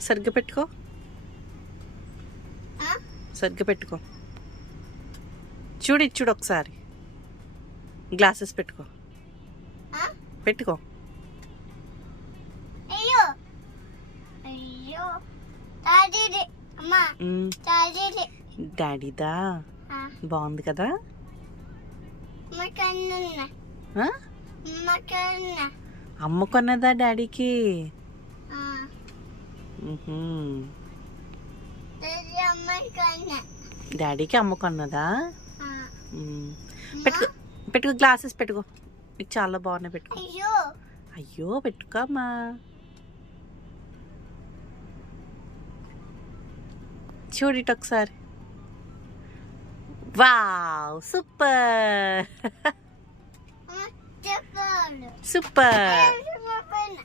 సరిగ్గా పెట్టుకో, ఆ? సరిగ్గా పెట్టుకో. చూడు చూడు ఒకసారి, గ్లాసెస్ పెట్టుకో, ఆ? పెట్టుకో. అయ్యో అయ్యో డాడీది అమ్మా డాడీది డాడీదా బాగుంది కదా. మకన్న ఆ? మకన్న అమ్మ కొన్నదా డాడీకి? ఆ ఉహు. డాడీ మకన్న డాడీకి అమ్మ కొన్నదా? ఆ పెట్టుకో, పెట్టుకో, గ్లాసెస్ పెట్టుకో. నీకు చాలా బాగున్నాయి, పెట్టుకో. అయ్యో అయ్యో పెట్టుకోమ్మా. చూడు ఇటు ఒకసారి. వావ్ సూపర్ చెప్పాలి సూపర్. చెప్పాలి